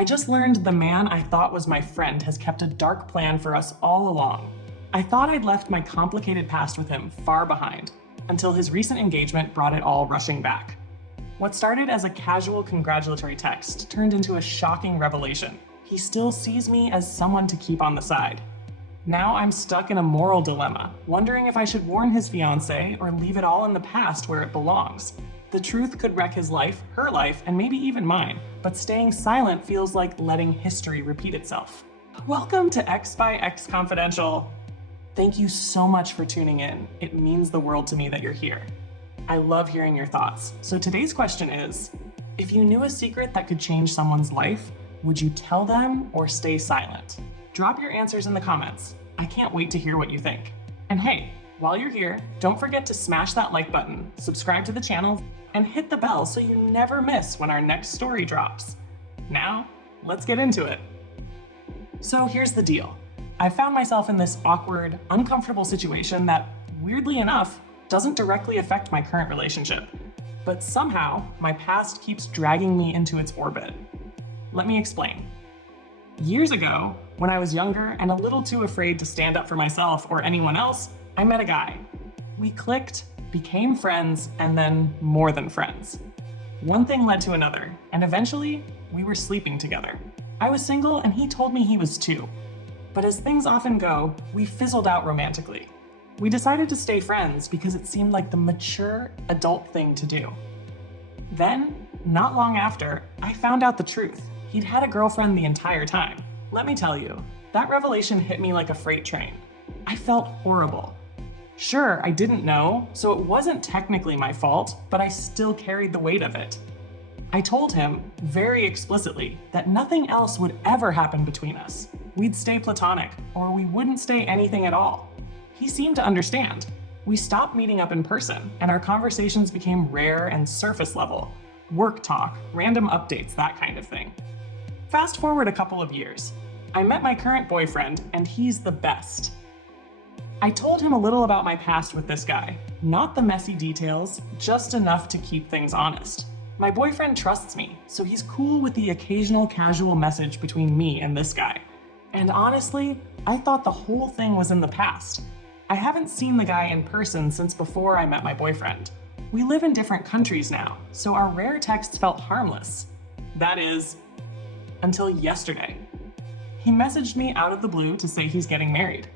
I just learned the man I thought was my friend has kept a dark plan for us all along. I thought I'd left my complicated past with him far behind, until his recent engagement brought it all rushing back. What started as a casual congratulatory text turned into a shocking revelation. He still sees me as someone to keep on the side. Now I'm stuck in a moral dilemma, wondering if I should warn his fiancée or leave it all in the past where it belongs. The truth could wreck his life, her life, and maybe even mine, but staying silent feels like letting history repeat itself. Welcome to X by X Confidential. Thank you so much for tuning in. It means the world to me that you're here. I love hearing your thoughts. So today's question is, if you knew a secret that could change someone's life, would you tell them or stay silent? Drop your answers in the comments. I can't wait to hear what you think. And hey, while you're here, don't forget to smash that like button, subscribe to the channel, and hit the bell so you never miss when our next story drops. Now, let's get into it. So here's the deal. I found myself in this awkward, uncomfortable situation that, weirdly enough, doesn't directly affect my current relationship. But somehow, my past keeps dragging me into its orbit. Let me explain. Years ago, when I was younger and a little too afraid to stand up for myself or anyone else, I met a guy. We clicked, became friends, and then more than friends. One thing led to another, and eventually, we were sleeping together. I was single and he told me he was too. But as things often go, we fizzled out romantically. We decided to stay friends because it seemed like the mature, adult thing to do. Then, not long after, I found out the truth. He'd had a girlfriend the entire time. Let me tell you, that revelation hit me like a freight train. I felt horrible. Sure, I didn't know, so it wasn't technically my fault, but I still carried the weight of it. I told him, very explicitly, that nothing else would ever happen between us. We'd stay platonic, or we wouldn't stay anything at all. He seemed to understand. We stopped meeting up in person, and our conversations became rare and surface level. Work talk, random updates, that kind of thing. Fast forward a couple of years. I met my current boyfriend, and he's the best. I told him a little about my past with this guy. Not the messy details, just enough to keep things honest. My boyfriend trusts me, so he's cool with the occasional casual message between me and this guy. And honestly, I thought the whole thing was in the past. I haven't seen the guy in person since before I met my boyfriend. We live in different countries now, so our rare texts felt harmless. That is, until yesterday. He messaged me out of the blue to say he's getting married.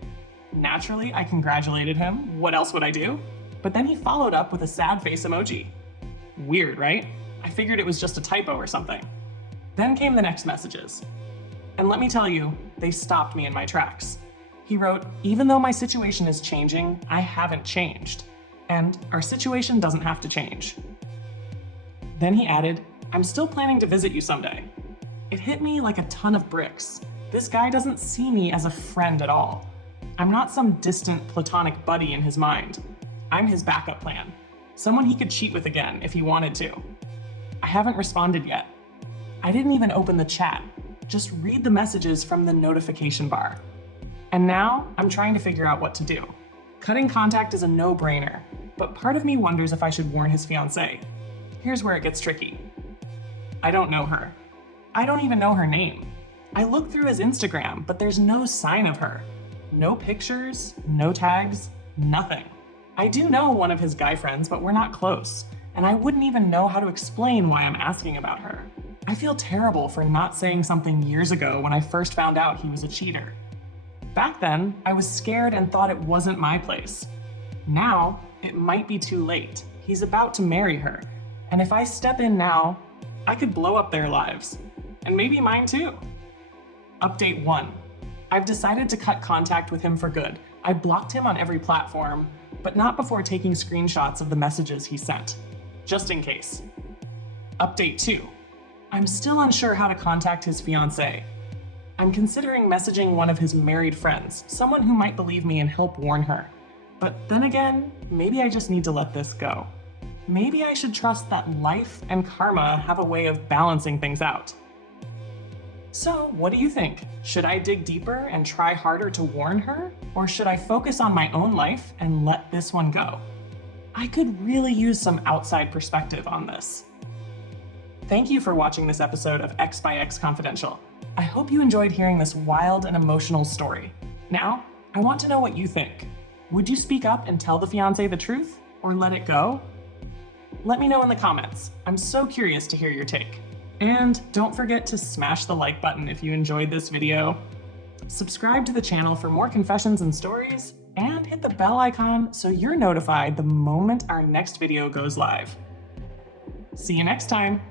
Naturally, I congratulated him. What else would I do? But then he followed up with a sad face emoji. Weird, right? I figured it was just a typo or something. Then came the next messages. And let me tell you, they stopped me in my tracks. He wrote, even though my situation is changing, I haven't changed. And our situation doesn't have to change. Then he added, I'm still planning to visit you someday. It hit me like a ton of bricks. This guy doesn't see me as a friend at all. I'm not some distant platonic buddy in his mind. I'm his backup plan. Someone he could cheat with again if he wanted to. I haven't responded yet. I didn't even open the chat. Just read the messages from the notification bar. And now I'm trying to figure out what to do. Cutting contact is a no-brainer, but part of me wonders if I should warn his fiancée. Here's where it gets tricky. I don't know her. I don't even know her name. I looked through his Instagram, but there's no sign of her. No pictures, no tags, nothing. I do know one of his guy friends, but we're not close, and I wouldn't even know how to explain why I'm asking about her. I feel terrible for not saying something years ago when I first found out he was a cheater. Back then, I was scared and thought it wasn't my place. Now, it might be too late. He's about to marry her, and if I step in now, I could blow up their lives, and maybe mine too. Update 1. I've decided to cut contact with him for good. I blocked him on every platform, but not before taking screenshots of the messages he sent, just in case. Update 2. I'm still unsure how to contact his fiancée. I'm considering messaging one of his married friends, someone who might believe me and help warn her. But then again, maybe I just need to let this go. Maybe I should trust that life and karma have a way of balancing things out. So, what do you think? Should I dig deeper and try harder to warn her? Or should I focus on my own life and let this one go? I could really use some outside perspective on this. Thank you for watching this episode of X by X Confidential. I hope you enjoyed hearing this wild and emotional story. Now, I want to know what you think. Would you speak up and tell the fiancé the truth, or let it go? Let me know in the comments. I'm so curious to hear your take. And don't forget to smash the like button if you enjoyed this video. Subscribe to the channel for more confessions and stories, and hit the bell icon so you're notified the moment our next video goes live. See you next time.